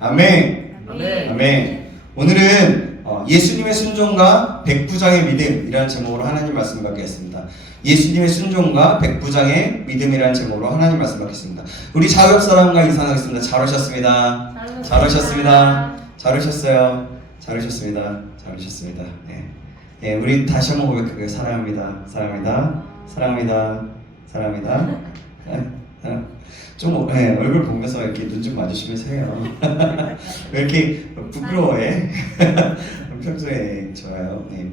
아멘. 아멘. 아멘. 오늘은 예수님의 순종과 백부장의 믿음이라는 제목으로 하나님 말씀 받겠습니다. 예수님의 순종과 백부장의 믿음이라는 제목으로 하나님 말씀 받겠습니다. 우리 자유 사람과 인사하겠습니다. 잘 오셨습니다. 잘 오셨습니다. 잘 오셨어요. 잘 오셨습니다. 잘 오셨습니다. 네. 네, 우리 다시 한번 고백할게요. 사랑합니다. 사랑합니다. 사랑합니다. 사랑합니다. 좀 얼굴 보면서 이렇게 눈 좀 마주치면서 해요. 왜 이렇게 부끄러워해? 평소에 좋아요. 네.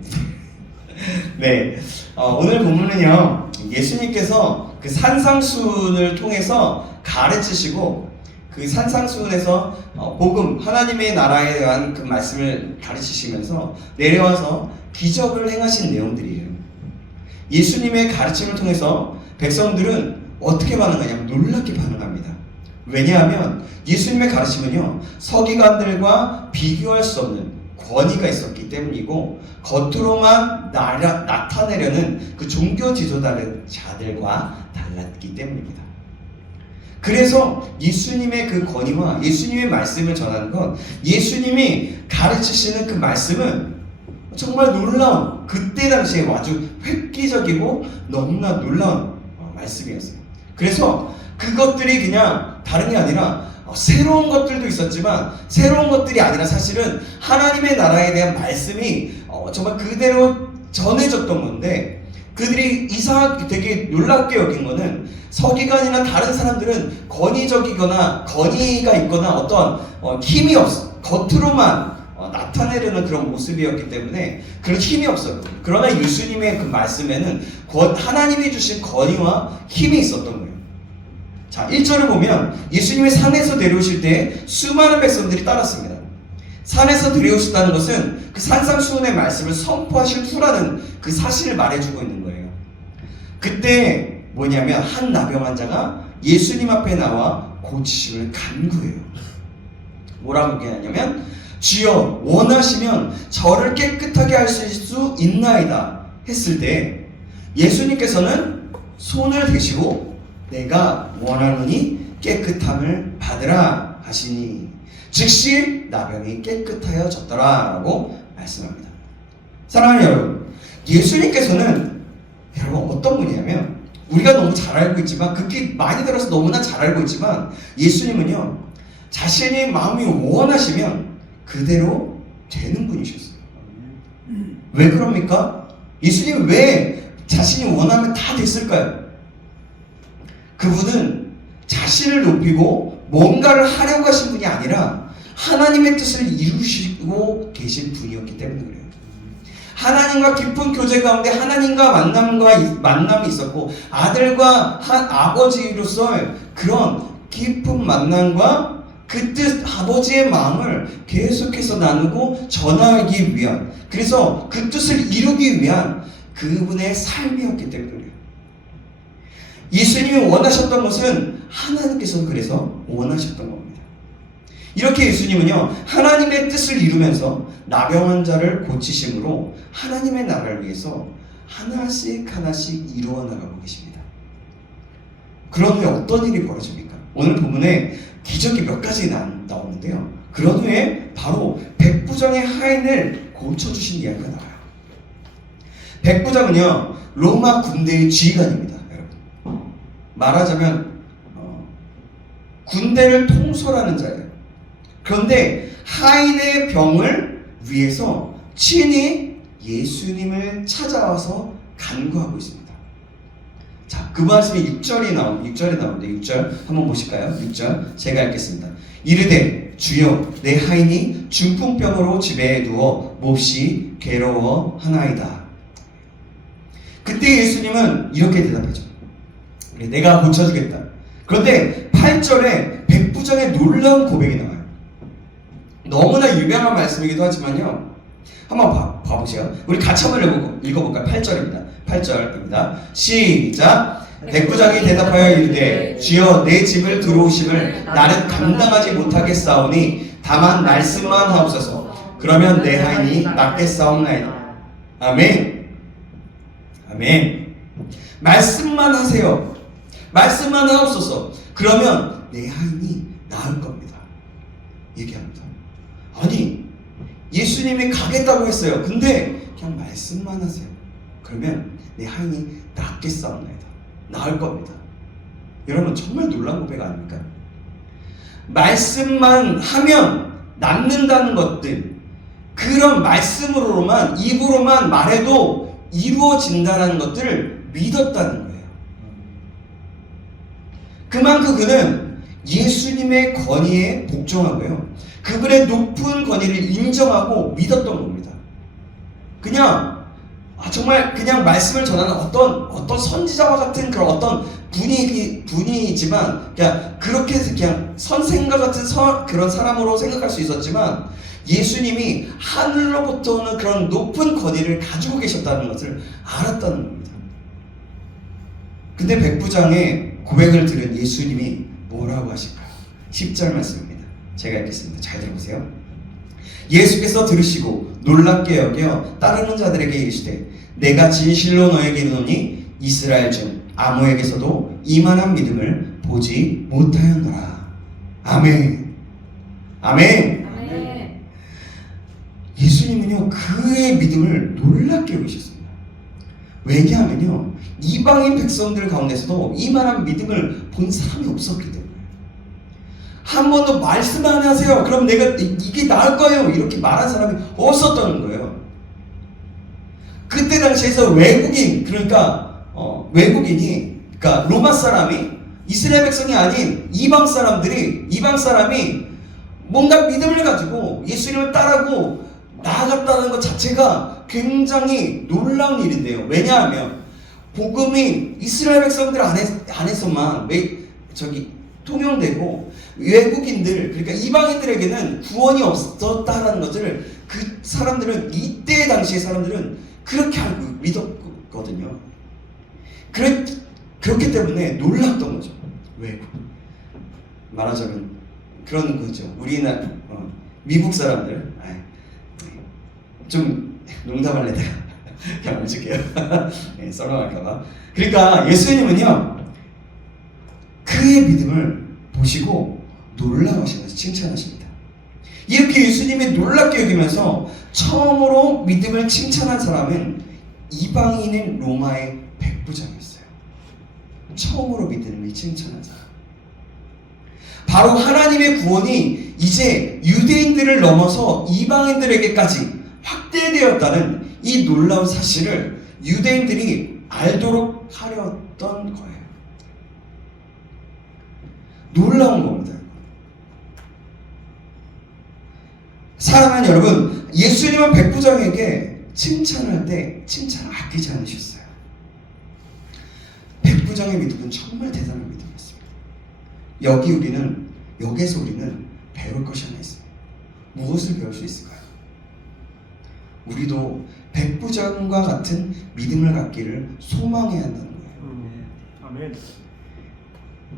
네. 오늘 본문은요, 예수님께서 그 산상수훈을 통해서 가르치시고, 그 산상수훈에서 복음, 하나님의 나라에 대한 그 말씀을 가르치시면서 내려와서 기적을 행하신 내용들이에요. 예수님의 가르침을 통해서 백성들은 어떻게 반응하냐면 놀랍게 반응합니다. 왜냐하면 예수님의 가르침은요, 서기관들과 비교할 수 없는 권위가 있었기 때문이고, 겉으로만 나타내려는 그 종교 지도자들과 달랐기 때문입니다. 그래서 예수님의 그 권위와 예수님의 말씀을 전하는 건, 예수님이 가르치시는 그 말씀은 정말 놀라운, 그때 당시에 아주 획기적이고 너무나 놀라운 말씀이었어요. 그래서 그것들이 그냥 다른 게 아니라 새로운 것들도 있었지만, 새로운 것들이 아니라 사실은 하나님의 나라에 대한 말씀이 정말 그대로 전해졌던 건데, 그들이 이상하게 되게 놀랍게 여긴 거는, 서기관이나 다른 사람들은 권위적이거나 권위가 있거나 어떤 힘이 없어, 겉으로만 나타내려는 그런 모습이었기 때문에 그런 힘이 없었거든요. 그러나 예수님의 그 말씀에는 하나님이 주신 권위와 힘이 있었던 거예요. 자, 1절을 보면 예수님이 산에서 내려오실 때 수많은 백성들이 따랐습니다. 산에서 내려오셨다는 것은 그 산상수훈의 말씀을 선포하실 후라는 그 사실을 말해주고 있는 거예요. 그때 뭐냐면 한 나병 환자가 예수님 앞에 나와 고치심을 간구해요. 뭐라고 얘기하냐면, 주여 원하시면 저를 깨끗하게 하실 수 있나이다 했을 때, 예수님께서는 손을 대시고 내가 원하노니 깨끗함을 받으라 하시니 즉시 나병이 깨끗하여졌더라 라고 말씀합니다. 사랑하는 여러분, 예수님께서는 여러분 어떤 분이냐면, 우리가 너무 잘 알고 있지만, 극히 많이 들어서 너무나 잘 알고 있지만, 예수님은요, 자신의 마음이 원하시면 그대로 되는 분이셨어요. 왜 그럽니까? 예수님은 왜 자신이 원하면 다 됐을까요? 그분은 자신을 높이고 뭔가를 하려고 하신 분이 아니라 하나님의 뜻을 이루시고 계신 분이었기 때문에 그래요. 하나님과 깊은 교제 가운데 하나님과 만남이 있었고, 아들과 아버지로서의 그런 깊은 만남과 그 뜻, 아버지의 마음을 계속해서 나누고 전하기 위한, 그래서 그 뜻을 이루기 위한 그분의 삶이었기 때문에 그래요. 예수님이 원하셨던 것은 하나님께서 그래서 원하셨던 겁니다. 이렇게 예수님은요, 하나님의 뜻을 이루면서 나병 환자를 고치심으로 하나님의 나라를 위해서 하나씩 하나씩 이루어 나가고 계십니다. 그런 후에 어떤 일이 벌어집니까? 오늘 본문에 기적이 몇 가지 나오는데요, 그런 후에 바로 백부장의 하인을 고쳐주신 이야기가 나와요. 백부장은요, 로마 군대의 지휘관입니다. 여러분, 말하자면 군대를 통솔하는 자예요. 그런데 하인의 병을 위해서 친히 예수님을 찾아와서 간구하고 있습니다. 자, 그 말씀이 6절에 나오는데, 6절 한번 보실까요? 6절 제가 읽겠습니다. 이르되 주여 내 하인이 중풍병으로 집에 누워 몹시 괴로워하나이다. 그때 예수님은 이렇게 대답하죠. 그래, 내가 고쳐주겠다. 그런데 8절에 백부장의 놀라운 고백이 나와요. 너무나 유명한 말씀이기도 하지만요, 한번 봐보세요. 우리 같이 한번 읽어볼까요? 8절입니다. 8절입니다. 시작. 백부장이 대답하여 이르되 주여 내 집을 들어오심을 나는 감당하지 못하겠사오니 다만 말씀만 하옵소서. 그러면 내 하인이 낫겠사옵나이다. 아멘. 아멘. 말씀만 하세요. 말씀만 하옵소서. 그러면 내 하인이 나을 겁니다. 얘기합니다. 아니, 예수님이 가겠다고 했어요. 근데 그냥 말씀만 하세요. 그러면 내 하인이 낫겠사옵나이다. 나을 겁니다. 여러분, 정말 놀라운 고백 아닙니까? 말씀만 하면 낫는다는 것들, 그런 말씀으로만, 입으로만 말해도 이루어진다는 것들을 믿었다는 거예요. 그만큼 그는 예수님의 권위에 복종하고요, 그분의 높은 권위를 인정하고 믿었던 겁니다. 그냥 정말 그냥 말씀을 전하는 어떤 선지자와 같은 그런 어떤 분이지만 그냥 그렇게 해서 그냥 선생과 같은 그런 사람으로 생각할 수 있었지만, 예수님이 하늘로부터 오는 그런 높은 권위를 가지고 계셨다는 것을 알았다는 겁니다. 근데 백부장의 고백을 들은 예수님이 뭐라고 하실까요? 10절 말씀입니다. 제가 읽겠습니다. 잘 들어보세요. 예수께서 들으시고 놀랍게 여겨 따르는 자들에게 이르시되, 내가 진실로 너에게 이르노니 이스라엘 중 아무에게서도 이만한 믿음을 보지 못하였노라. 아멘. 아멘. 아멘. 예수님은요, 그의 믿음을 놀랍게 여기셨습니다. 왜냐하면요, 이방인 백성들 가운데서도 이만한 믿음을 본 사람이 없었기 때문에. 한 번도 말씀 안 하세요, 그럼 내가 이게 나을 거예요, 이렇게 말한 사람이 없었다는 거예요. 그때 당시에서 외국인이, 그러니까 로마 사람이, 이스라엘 백성이 아닌 이방 사람이 뭔가 믿음을 가지고 예수님을 따르고 나아갔다는 것 자체가 굉장히 놀라운 일인데요. 왜냐하면 복음이 이스라엘 백성들 안에서만 통용되고, 외국인들, 그러니까 이방인들에게는 구원이 없었다라는 것을 그 사람들은, 이때 당시의 사람들은 그렇게 알고 믿었거든요. 그렇기 때문에 놀랐던 거죠. 외국, 말하자면 그런 거죠. 우리나라 미국 사람들, 좀 농담할래다가 그냥 멈출게요. 네, 썰어갈까봐. 그러니까 예수님은요, 그의 믿음을 보시고 놀라우시면서 칭찬하십니다. 이렇게 예수님이 놀랍게 여기면서 처음으로 믿음을 칭찬한 사람은 이방인인 로마의 백부장이었어요. 처음으로 믿음을 칭찬한 사람. 바로 하나님의 구원이 이제 유대인들을 넘어서 이방인들에게까지 확대되었다는 이 놀라운 사실을 유대인들이 알도록 하려던 거예요. 놀라운 겁니다. 사랑하는 여러분, 예수님은 백부장에게 칭찬할 때 칭찬을 아끼지 않으셨어요. 백부장의 믿음은 정말 대단한 믿음이었습니다. 여기에서 우리는 배울 것이 하나 있습니다. 무엇을 배울 수 있을까요? 우리도 백부장과 같은 믿음을 갖기를 소망해야 한다는 거예요. 아멘.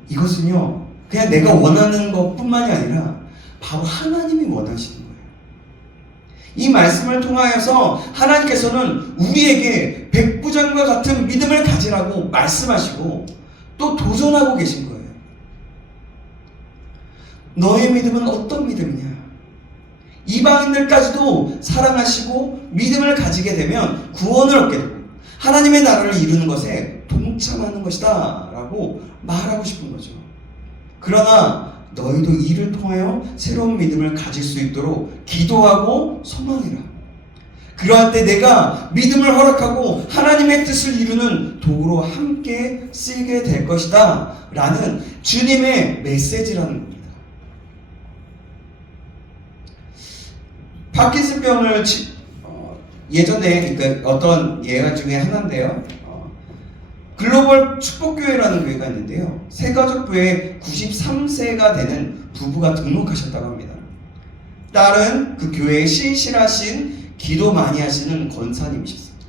이것은요, 그냥 내가 원하는 것뿐만이 아니라 바로 하나님이 원하시는 거예요. 이 말씀을 통하여서 하나님께서는 우리에게 백부장과 같은 믿음을 가지라고 말씀하시고 또 도전하고 계신 거예요. 너의 믿음은 어떤 믿음이냐? 이방인들까지도 사랑하시고 믿음을 가지게 되면 구원을 얻게 되고 하나님의 나라를 이루는 것에 동참하는 것이다 라고 말하고 싶은 거죠. 그러나 너희도 이를 통하여 새로운 믿음을 가질 수 있도록 기도하고 소망해라. 그러할 때 내가 믿음을 허락하고 하나님의 뜻을 이루는 도구로 함께 쓰게 될 것이다 라는 주님의 메시지라는 겁니다. 파킨슨병을 예전에 그러니까 어떤 예가 중에 하나인데요. 글로벌 축복교회라는 교회가 있는데요. 새가족부에 93세가 되는 부부가 등록하셨다고 합니다. 딸은 그 교회에 신실하신 기도 많이 하시는 권사님이셨습니다.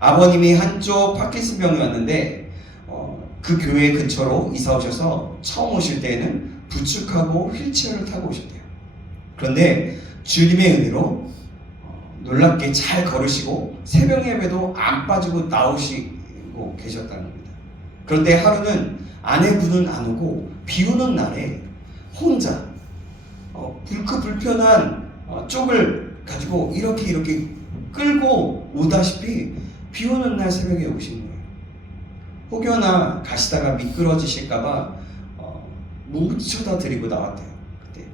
아버님이 한쪽 파킨슨병이 왔는데 그 교회 근처로 이사 오셔서 처음 오실 때에는 부축하고 휠체어를 타고 오셨대요. 그런데 주님의 은혜로 놀랍게 잘 걸으시고 새벽 예배도 안 빠지고 나오시고 계셨다는 겁니다. 그런데 하루는 아내분은 안 오고 비 오는 날에 혼자 그 불편한 쪽을 가지고 이렇게 끌고 오다시피 비 오는 날 새벽에 오신 거예요. 혹여나 가시다가 미끄러지실까봐 못 쳐다 드리고 나왔대요. 그때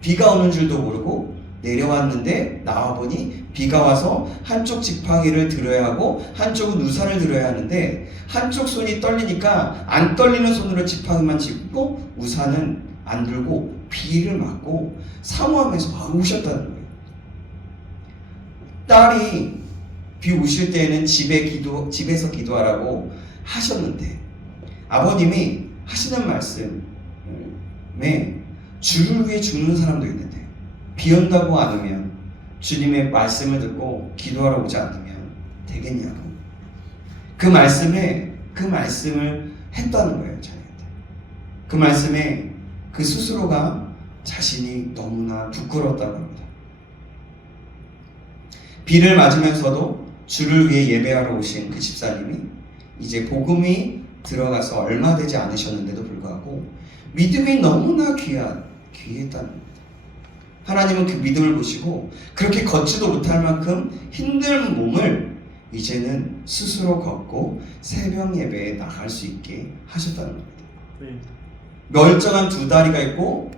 비가 오는 줄도 모르고 내려왔는데 나와보니 비가 와서 한쪽 지팡이를 들어야 하고 한쪽은 우산을 들어야 하는데 한쪽 손이 떨리니까 안 떨리는 손으로 지팡이만 짚고 우산은 안 들고 비를 맞고 사모하면서 오셨다는 거예요. 딸이 비 오실 때에는 집에서 기도하라고 하셨는데 아버님이 하시는 말씀에 주를 위해 죽는 사람도 있는데 비 온다고 않으면 주님의 말씀을 듣고 기도하러 오지 않으면 되겠냐고 그 말씀을 했다는 거예요. 자기한테 그 말씀에 그 스스로가 자신이 너무나 부끄러웠다고 합니다. 비를 맞으면서도 주를 위해 예배하러 오신 그 집사님이 이제 복음이 들어가서 얼마 되지 않으셨는데도 불구하고 믿음이 너무나 귀했다는 겁니다. 하나님은 그 믿음을 보시고 그렇게 걷지도 못할 만큼 힘든 몸을 이제는 스스로 걷고 새벽 예배에 나갈 수 있게 하셨다는 겁니다. 네. 멀쩡한 두 다리가 있고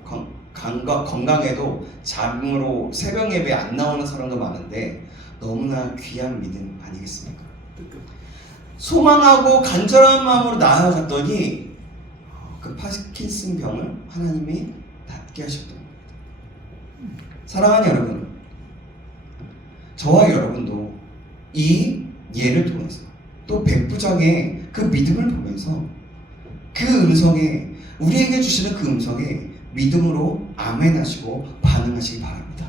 건강해도 잠으로 새벽 예배에 안 나오는 사람도 많은데 너무나 귀한 믿음 아니겠습니까? 소망하고 간절한 마음으로 나아갔더니 그 파킨슨 병을 하나님이 낫게 하셨던 겁니다. 사랑하는 여러분, 저와 여러분도 이 예를 통해서 또 백부장의 그 믿음을 보면서 그 음성에 우리에게 주시는 그 음성에 믿음으로 아멘 하시고 반응하시기 바랍니다.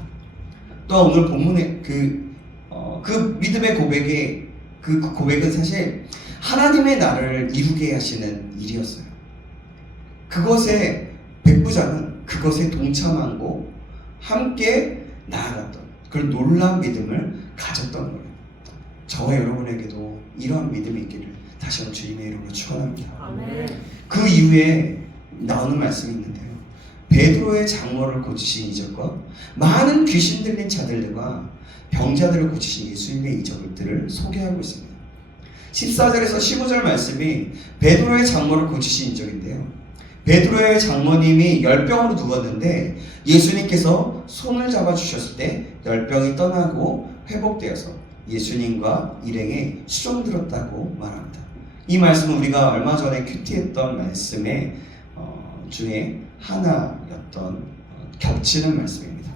또 오늘 본문의 그 믿음의 고백의 그 고백은 사실 하나님의 나라를 이루게 하시는 일이었어요. 그것에 백부장은 그것에 동참하고 함께 나아갔던 그런 놀라운 믿음을 가졌던 거예요. 저와 여러분에게도 이러한 믿음이 있기를 다시 한번 주님의 이름으로 축원합니다. 아멘. 그 이후에 나오는 말씀이 있는데요. 베드로의 장모를 고치신 이적과 많은 귀신 들린 자들과 병자들을 고치신 예수님의 이적들을 소개하고 있습니다. 14절에서 15절 말씀이 베드로의 장모를 고치신 이적인데요. 베드로의 장모님이 열병으로 누웠는데 예수님께서 손을 잡아주셨을 때 열병이 떠나고 회복되어서 예수님과 일행에 수종들었다고 말합니다. 이 말씀은 우리가 얼마 전에 큐티했던 말씀의 중에 하나였던 겹치는 말씀입니다.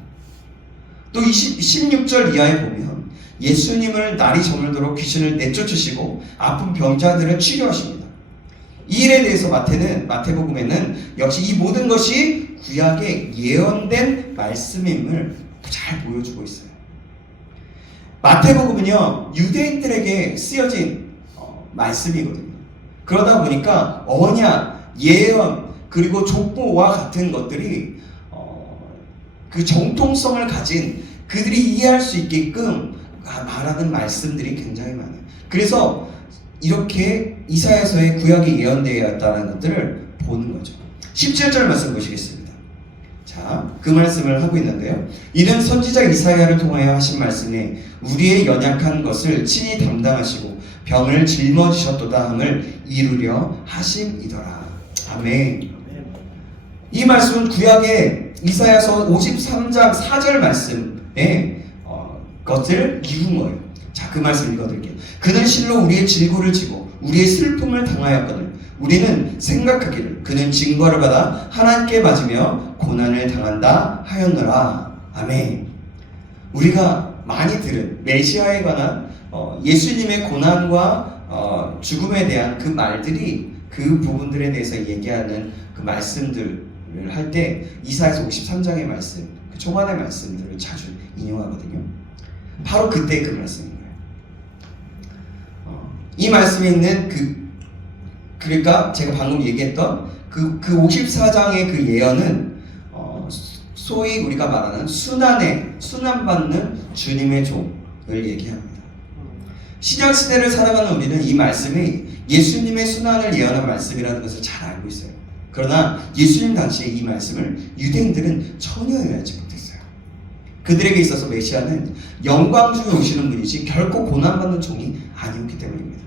또 16절 이하에 보면 예수님을 날이 저물도록 귀신을 내쫓으시고 아픈 병자들을 치료하십니다. 이 일에 대해서 마태복음에는 역시 이 모든 것이 구약에 예언된 말씀임을 잘 보여주고 있어요. 마태복음은요 유대인들에게 쓰여진 말씀이거든요. 그러다 보니까 언약, 예언 그리고 족보와 같은 것들이 그 정통성을 가진 그들이 이해할 수 있게끔 말하는 말씀들이 굉장히 많아요. 그래서 이렇게 이사야서의 구약이 예언되었다는 것들을 보는 거죠. 17절 말씀 보시겠습니다. 자, 그 말씀을 하고 있는데요. 이는 선지자 이사야를 통하여 하신 말씀에 우리의 연약한 것을 친히 담당하시고 병을 짊어지셨도다 함을 이루려 하심이더라. 아멘. 이 말씀은 구약의 이사야서 53장 4절 말씀의 것을 이룬 거예요. 자, 그 말씀 읽어드릴게요. 그는 실로 우리의 질고를 지고 우리의 슬픔을 당하였거늘 우리는 생각하기를 그는 징벌을 받아 하나님께 맞으며 고난을 당한다 하였노라. 아멘. 우리가 많이 들은 메시아에 관한 예수님의 고난과 죽음에 대한 그 말들이 그 부분들에 대해서 얘기하는 그 말씀들을 할 때 이사야서 53장의 말씀, 그 초반의 말씀들을 자주 인용하거든요. 바로 그때 그 말씀인 거예요. 이 말씀에 있는 그러니까 제가 방금 얘기했던 그 54장의 그 예언은 소위 우리가 말하는 순환받는 주님의 종을 얘기합니다. 신약 시대를 살아가는 우리는 이 말씀이 예수님의 순환을 예언한 말씀이라는 것을 잘 알고 있어요. 그러나 예수님 당시에 이 말씀을 유대인들은 전혀 이해하지 못했어요. 그들에게 있어서 메시아는 영광 중에 오시는 분이지 결코 고난받는 종이 아니었기 때문입니다.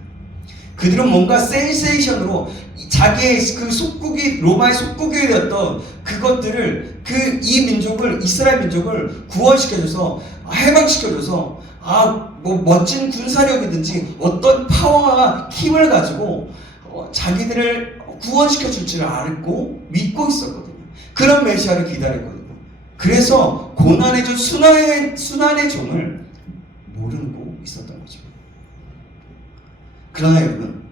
그들은 뭔가 센세이션으로 자기의 그 속국이 로마의 속국이었던 그것들을 이 민족을 이스라엘 민족을 구원시켜줘서 해방시켜줘서 뭐 멋진 군사력이든지 어떤 파워와 힘을 가지고 자기들을 구원시켜줄 줄 알고 믿고 있었거든요. 그런 메시아를 기다렸거든요. 그래서 고난의 종 순환의 종을 모르고 있었던 거죠. 그러나 여러분,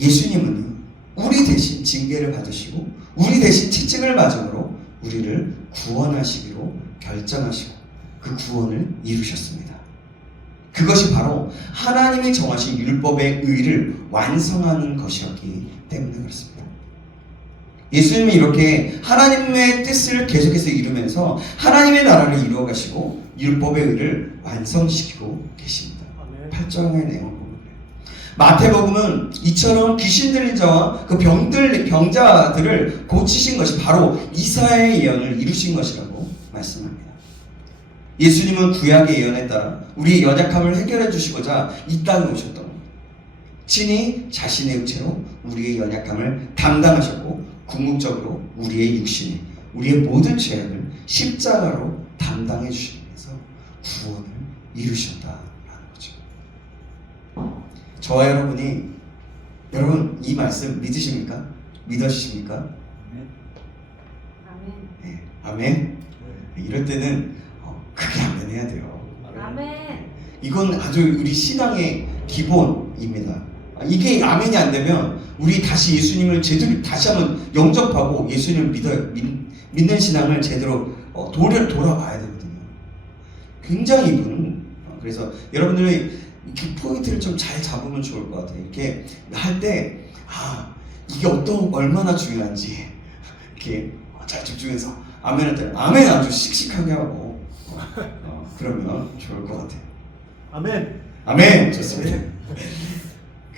예수님은 우리 대신 징계를 받으시고 우리 대신 채찍을 맞음으로 우리를 구원하시기로 결정하시고 그 구원을 이루셨습니다. 그것이 바로 하나님이 정하신 율법의 의를 완성하는 것이었기 때문에 그렇습니다. 예수님이 이렇게 하나님의 뜻을 계속해서 이루면서 하나님의 나라를 이루어가시고 율법의 의를 완성시키고 계십니다. 8장의 내용을 보면 마태복음은 이처럼 귀신 들린 자와 그 병자들을 고치신 것이 바로 이사야의 예언을 이루신 것이라고 말씀합니다. 예수님은 구약의 예언에 따라 우리의 연약함을 해결해 주시고자 이 땅에 오셨던 겁니다. 친히 자신의 육체로 우리의 연약함을 담당하셨고 궁극적으로 우리의 육신에 우리의 모든 죄악을 십자가로 담당해 주시면서 구원을 이루셨다라는 거죠. 저와 여러분 이 말씀 믿으십니까? 믿으십니까? 아멘. 네, 아멘. 이럴 때는 크게 아멘 해야 돼요. 아멘. 이건 아주 우리 신앙의 기본입니다. 이게 아멘이 안 되면 우리 다시 예수님을 제대로 다시 한번 영접하고 예수님을 믿는 신앙을 제대로 돌아봐야 되거든요. 굉장히 이분은 그래서 여러분들이 이렇게 포인트를 좀 잘 잡으면 좋을 것 같아요. 이렇게 할 때 이게 얼마나 중요한지 이렇게 잘 집중해서 아멘 할 때 아멘 아주 씩씩하게 하고 그러면 좋을 것 같아요. 아멘. 아멘. 좋습니다.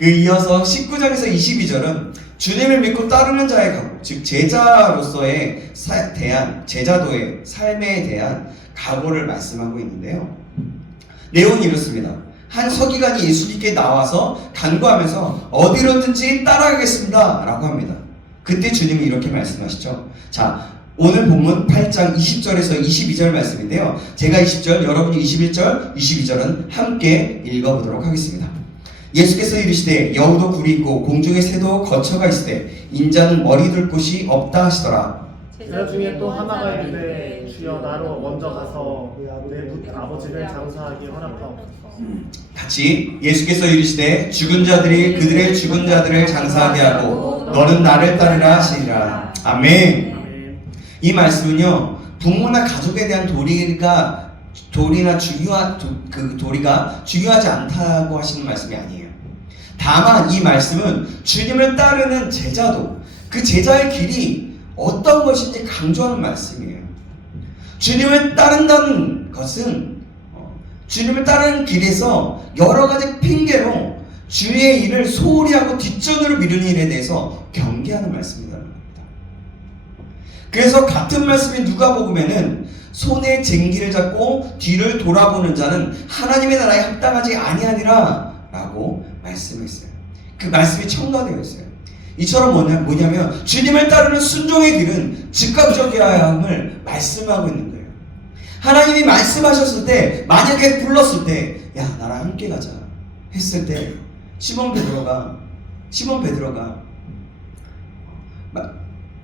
이어서 19장에서 22절은 주님을 믿고 따르는 자의 각오, 즉 제자로서의 제자도의 삶에 대한 각오를 말씀하고 있는데요. 내용이 이렇습니다. 한 서기관이 예수님께 나와서 간구하면서 어디로든지 따라가겠습니다 라고 합니다. 그때 주님이 이렇게 말씀하시죠. 자, 오늘 본문 8장 20절에서 22절 말씀인데요. 제가 20절, 여러분이 21절, 22절은 함께 읽어보도록 하겠습니다. 예수께서 이르시되 여우도 굴이 있고 공중의 새도 거처가 있으되 인자는 머리 둘 곳이 없다 하시더라. 제자 중에 또 하나가 이르되 주여 나로 먼저 가서 내 아버지를 장사하기 허락하옵소서. 같이 예수께서 이르시되 죽은 자들이 그들의 죽은 자들을 장사하게 하고 너는 나를 따르라 하시니라. 아멘. 이 말씀은요, 부모나 가족에 대한 도리가 중요하지 않다고 하시는 말씀이 아니에요. 다만 이 말씀은 주님을 따르는 제자도 그 제자의 길이 어떤 것인지 강조하는 말씀이에요. 주님을 따른다는 것은 주님을 따르는 길에서 여러 가지 핑계로 주의 일을 소홀히 하고 뒷전으로 미루는 일에 대해서 경계하는 말씀이라는 겁니다. 그래서 같은 말씀이 누가복음에는 손에 쟁기를 잡고 뒤를 돌아보는 자는 하나님의 나라에 합당하지 아니하니라 라고 말씀했어요. 그 말씀이 첨가되어 있어요. 이처럼 뭐냐면 주님을 따르는 순종의 길은 즉각적이어야 함을 말씀하고 있는 거예요. 하나님이 말씀하셨을 때, 만약에 불렀을 때 야 나랑 함께 가자 했을 때 시몬 베드로가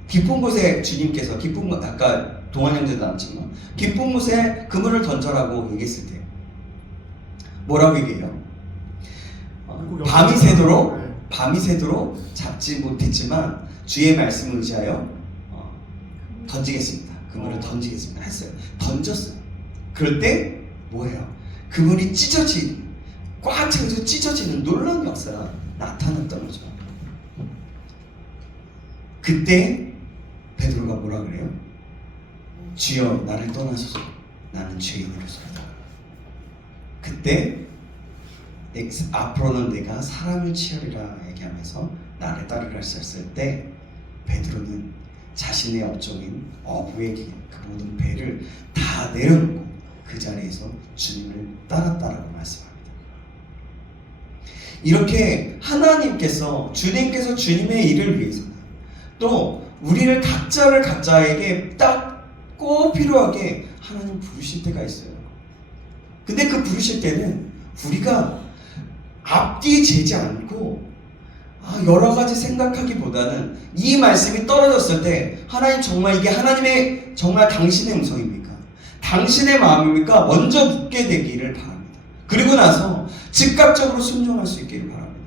깊은 곳에 주님께서 아까 동안 형제도 나왔지만 깊은 곳에 그물을 던져라고 얘기했을 때 뭐라고 얘기해요? 밤이 새도록 잡지 못했지만 주의 말씀을 의지하여 던지겠습니다. 그물을 던지겠습니다 했어요. 던졌어요. 그럴 때 뭐예요? 그물이 꽉 차서 찢어지는 놀라운 역사가 나타났던 거죠. 그때 베드로가 뭐라 그래요? 주여 나를 떠나소서 나는 죄인으로서다. 그때 앞으로는 내가 사람을 취하리라 얘기하면서 나를 따르라 했을 때 베드로는 자신의 업종인 어부의 길, 그 모든 배를 다 내려놓고 그 자리에서 주님을 따랐다라고 말씀합니다. 이렇게 하나님께서 주님께서 주님의 일을 위해서는 또 우리를 각자에게 딱 꼭 필요하게 하나님 부르실 때가 있어요. 근데 그 부르실 때는 우리가 앞뒤 재지 않고 여러 가지 생각하기보다는 이 말씀이 떨어졌을 때 하나님 정말 이게 하나님의 정말 당신의 음성입니까? 당신의 마음입니까? 먼저 묻게 되기를 바랍니다. 그리고 나서 즉각적으로 순종할 수 있기를 바랍니다.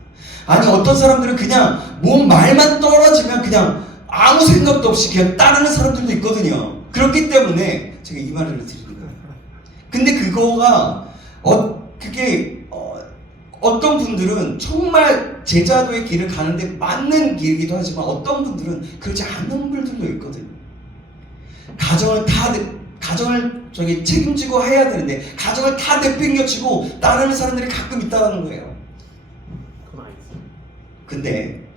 아니 어떤 사람들은 그냥 몸 말만 떨어지면 그냥 아무 생각도 없이 그냥 따르는 사람들도 있거든요. 그렇기 때문에 제가 이 말을 드리는 거예요. 근데 그거가 그게 어떤 분들은 정말 제자도의 길을 가는데 맞는 길이기도 하지만 어떤 분들은 그렇지 않은 분들도 있거든요. 가정을 책임지고 해야 되는데 가정을 다 내팽겨치고 따르는 사람들이 가끔 있다는 거예요. 근데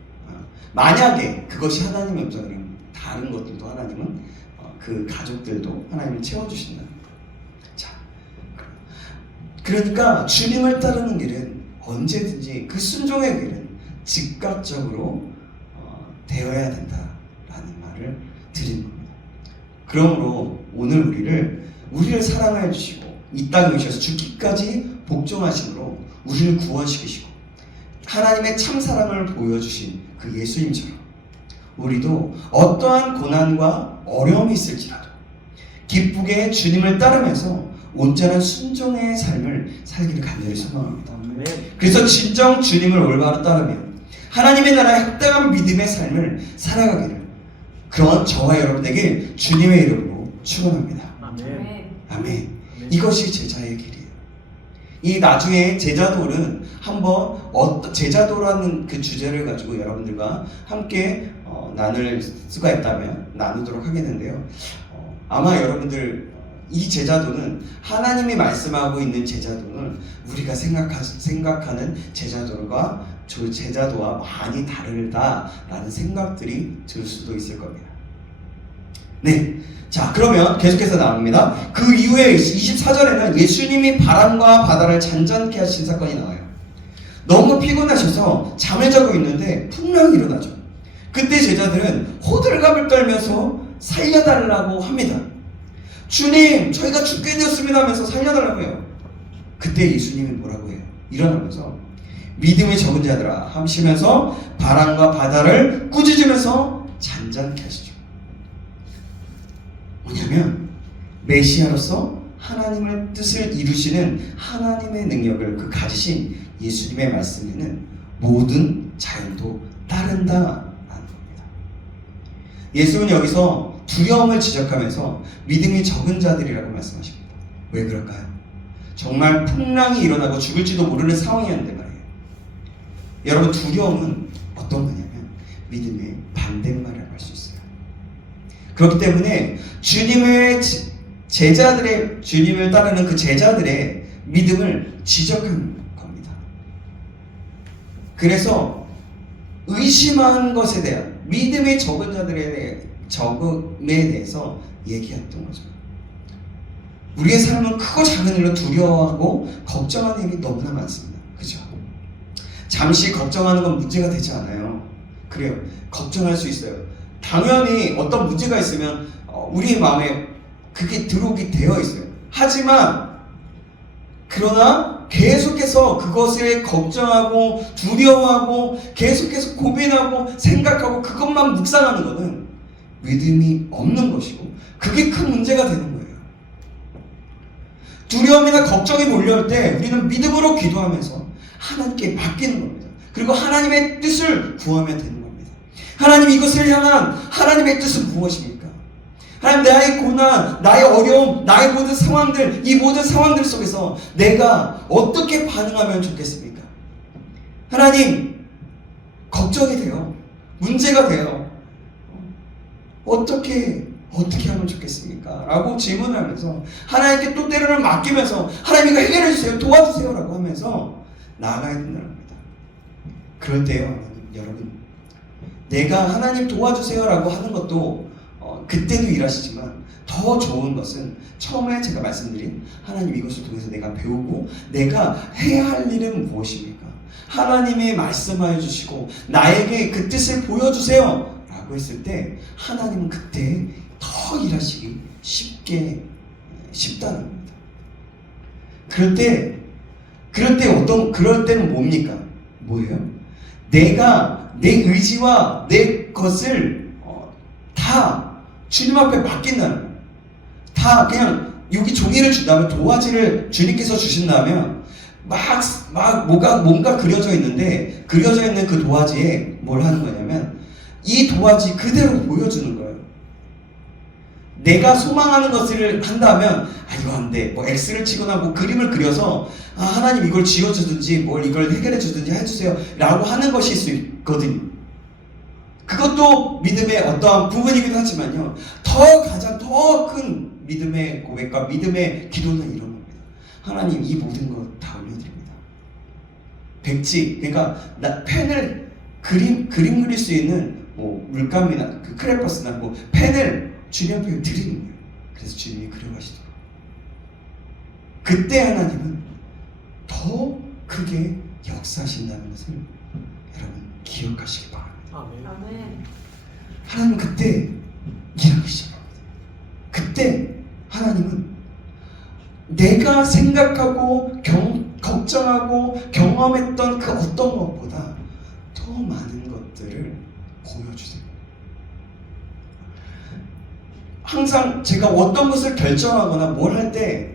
만약에 그것이 하나님의 음성이면 다른 것들도 하나님은 그 가족들도 하나님이 채워주신다. 자, 그러니까 주님을 따르는 길은 언제든지 그 순종의 길은 즉각적으로 되어야 된다라는 말을 드리는 겁니다. 그러므로 오늘 우리를 사랑해 주시고 이 땅에 오셔서 죽기까지 복종하심으로 우리를 구원시키시고 하나님의 참 사랑을 보여주신 그 예수님처럼 우리도 어떠한 고난과 어려움이 있을지라도 기쁘게 주님을 따르면서 온전한 순종의 삶을 살기를 간절히 소망합니다. 그래서 진정 주님을 올바로 따르며 하나님의 나라에 합당한 믿음의 삶을 살아가기를 그런 저와 여러분에게 주님의 이름으로 축원합니다. 아멘. 이것이 제자의 길이에요. 이 나중에 제자도는 한번 제자도라는 그 주제를 가지고 여러분들과 함께 나눌 수가 있다면 나누도록 하겠는데요. 아마 여러분들 이 제자도는 하나님이 말씀하고 있는 제자도는 우리가 생각하는 제자도와 많이 다르다라는 생각들이 들 수도 있을 겁니다. 네. 자, 그러면 계속해서 나옵니다. 그 이후에 24절에는 예수님이 바람과 바다를 잔잔케 하신 사건이 나와요. 너무 피곤하셔서 잠을 자고 있는데 풍랑이 일어나죠. 그때 제자들은 호들갑을 떨면서 살려달라고 합니다. 주님, 저희가 죽게 되었습니다 하면서 살려달라고 해요. 그때 예수님이 뭐라고 해요? 일어나면서 믿음이 적은 자들아 하시면서 바람과 바다를 꾸짖으면서 잔잔케 하시죠. 뭐냐면 메시아로서 하나님의 뜻을 이루시는 하나님의 능력을 가지신 예수님의 말씀에는 모든 자연도 따른다라는 겁니다. 예수는 여기서 두려움을 지적하면서 믿음이 적은 자들이라고 말씀하십니다. 왜 그럴까요? 정말 풍랑이 일어나고 죽을지도 모르는 상황이었는데 말이에요. 여러분, 두려움은 어떤 거냐면 믿음의 반대말이라고 할 수 있어요. 그렇기 때문에 주님을 따르는 그 제자들의 믿음을 지적한 겁니다. 그래서 의심한 것에 대한 믿음의 적은 자들의 적음에 대해서 얘기했던 거죠. 우리의 삶은 크고 작은 일로 두려워하고 걱정하는 일이 너무나 많습니다. 그죠? 잠시 걱정하는 건 문제가 되지 않아요. 그래요. 걱정할 수 있어요. 당연히 어떤 문제가 있으면 우리의 마음에 그게 들어오게 되어 있어요. 하지만 그러나 계속해서 그것을 걱정하고 두려워하고 계속해서 고민하고 생각하고 그것만 묵상하는 것은 믿음이 없는 것이고 그게 큰 문제가 되는 거예요. 두려움이나 걱정이 몰려올 때 우리는 믿음으로 기도하면서 하나님께 맡기는 겁니다. 그리고 하나님의 뜻을 구하면 되는 겁니다. 하나님, 이것을 향한 하나님의 뜻은 무엇입니까? 하나님, 나의 고난, 나의 어려움, 나의 모든 상황들, 이 모든 상황들 속에서 내가 어떻게 반응하면 좋겠습니까? 하나님, 걱정이 돼요. 문제가 돼요. 어떻게 하면 좋겠습니까? 라고 질문을 하면서 하나님께 또 때로는 맡기면서 하나님, 이거 해결해 주세요, 도와주세요 라고 하면서 나아가야 된다는 겁니다. 그럴 때요, 여러분, 내가 하나님 도와주세요라고 하는 것도 그때도 일하시지만 더 좋은 것은 처음에 제가 말씀드린 하나님 이것을 통해서 내가 배우고 내가 해야 할 일은 무엇입니까? 하나님이 말씀하여 주시고 나에게 그 뜻을 보여주세요 라고 했을 때 하나님은 그때 더 일하시기 쉽다는 겁니다. 그럴 때는 뭡니까? 뭐예요? 내가 내 의지와 내 것을 다 주님 앞에 맡긴다는 거예요. 다 그냥 여기 종이를 준다면 도화지를 주님께서 주신다면 뭔가 그려져 있는데 그려져 있는 그 도화지에 뭘 하는 거냐면 이 도화지 그대로 보여주는 거예요. 내가 소망하는 것을 한다면 이거 안 돼. 뭐 X를 치거나 뭐 그림을 그려서 하나님 이걸 지어주든지 뭘 이걸 해결해 주든지 해주세요 라고 하는 것일 수 있거든요. 그것도 믿음의 어떠한 부분이기도 하지만요, 가장 더 큰 믿음의 고백과 믿음의 기도는 이런 겁니다. 하나님 이 모든 것 다 올려드립니다. 백지, 그러니까 펜을 그림 그릴 수 있는 뭐 물감이나 그 크레퍼스나 뭐 펜을 주님 앞에 드리는 거예요. 그래서 주님이 그려가시더라고요. 그때 하나님은 더 크게 역사하신다는 것을 여러분 기억하시기 바랍니다. 아멘. 하나님은 그때 일하기 시작합니다. 그때 하나님은 내가 생각하고 걱정하고 경험했던 그 어떤 것보다 더 많은 것들을 보여주세요. 항상 제가 어떤 것을 결정하거나 뭘 할 때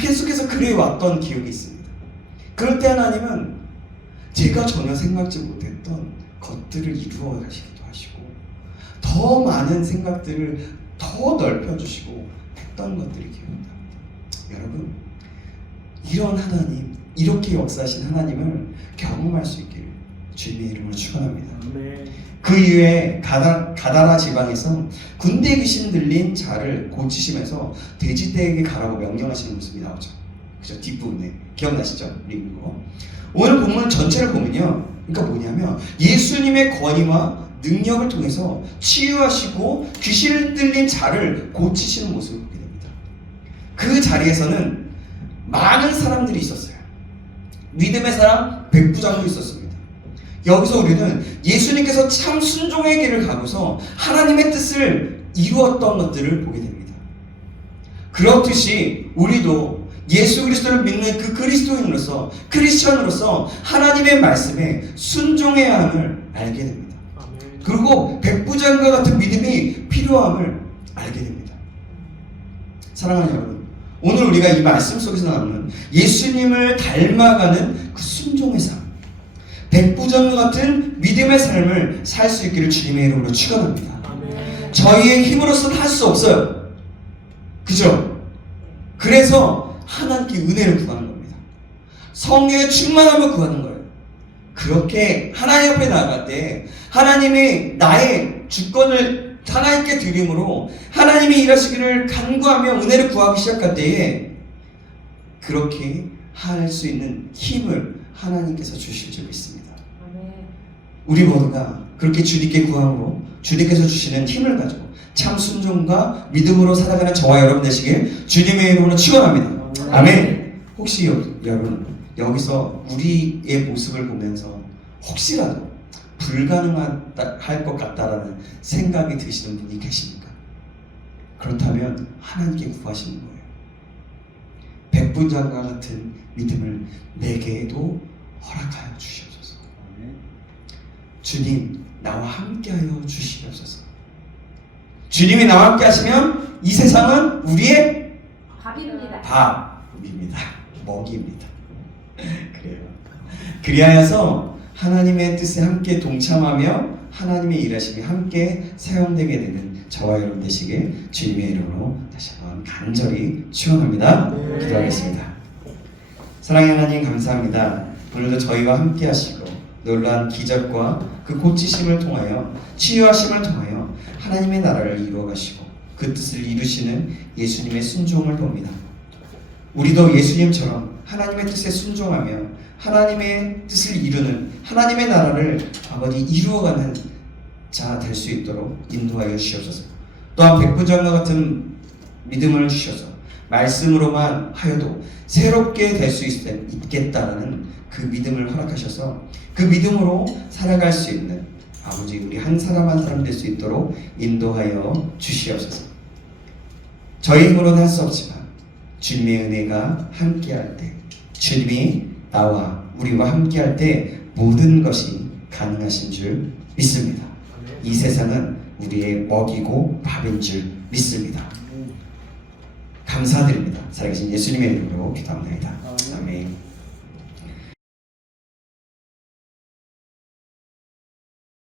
계속해서 그래왔던 기억이 있습니다. 그럴 때 하나님은 제가 전혀 생각지 못했던 것들을 이루어 가시기도 하시고 더 많은 생각들을 더 넓혀주시고 했던 것들이 기억납니다. 여러분, 이런 하나님, 이렇게 역사하신 하나님을 경험할 수 있기를 주님의 이름으로 축원합니다. 그 이후에 가다라 지방에서 군대 귀신 들린 자를 고치시면서 돼지떼에게 가라고 명령하시는 모습이 나오죠. 그죠? 뒷부분에 기억나시죠? 우리 이거 오늘 본문 전체를 보면요, 그러니까 뭐냐면 예수님의 권위와 능력을 통해서 치유하시고 귀신 들린 자를 고치시는 모습을 보게 됩니다. 그 자리에서는 많은 사람들이 있었어요. 믿음의 사람 백부장도 있었습니다. 여기서 우리는 예수님께서 참 순종의 길을 가고서 하나님의 뜻을 이루었던 것들을 보게 됩니다. 그렇듯이 우리도 예수 그리스도를 믿는 그 그리스도인으로서 크리스천으로서 하나님의 말씀에 순종해야 함을 알게 됩니다. 그리고 백부장과 같은 믿음이 필요함을 알게 됩니다. 사랑하는 여러분, 오늘 우리가 이 말씀 속에서 나오는 예수님을 닮아가는 그 순종의 삶, 백부장과 같은 믿음의 삶을 살 수 있기를 주님의 이름으로 축원합니다. 저희의 힘으로서는 할 수 없어요. 그죠? 그래서 하나님께 은혜를 구하는 겁니다. 성령의 충만함을 구하는 거예요. 그렇게 하나님 앞에 나아갈 때 하나님이 나의 주권을 하나님께 드림으로 하나님이 일하시기를 간구하며 은혜를 구하기 시작할 때에 그렇게 할 수 있는 힘을 하나님께서 주실 줄 믿습니다. 우리 모두가 그렇게 주님께 구함으로 주님께서 주시는 힘을 가지고 참 순종과 믿음으로 살아가는 저와 여러분 되시길 주님의 이름으로 축원합니다. 아멘. 혹시 여러분 여기서 우리의 모습을 보면서 혹시라도 불가능할 것 같다라는 생각이 드시는 분이 계십니까? 그렇다면 하나님께 구하시는 거예요. 백부장과 같은 믿음을 내게도 허락하여 주시옵소서. 주님, 나와 함께하여 주시옵소서. 주님이 나와 함께 하시면 이 세상은 우리의 밥입니다. 먹입니다. 그래요. 그리하여서 하나님의 뜻에 함께 동참하며 하나님의 일하심이 함께 사용되게 되는 저와 여러분 되시길 주님의 이름으로 다시 한번 간절히 축원합니다. 기도하겠습니다. 사랑의 하나님 감사합니다. 오늘도 저희와 함께 하시고 놀라운 기적과 그 고치심을 통하여 치유하심을 통하여 하나님의 나라를 이루어 가시고 그 뜻을 이루시는 예수님의 순종을 봅니다. 우리도 예수님처럼 하나님의 뜻에 순종하며 하나님의 뜻을 이루는 하나님의 나라를 아버지 이루어가는 자 될 수 있도록 인도하여 주시옵소서. 또한 백부장과 같은 믿음을 주셔서 말씀으로만 하여도 새롭게 될 수 있겠다라는 그 믿음을 허락하셔서 그 믿음으로 살아갈 수 있는 아버지 우리 한 사람 한 사람 될 수 있도록 인도하여 주시옵소서. 저희 힘으로는 할 수 없지만 주님의 은혜가 함께할 때, 주님이 나와 우리와 함께할 때 모든 것이 가능하신 줄 믿습니다. 이 세상은 우리의 먹이고 밥인 줄 믿습니다. 감사드립니다. 살아계신 예수님의 이름으로 기도합니다. 아멘.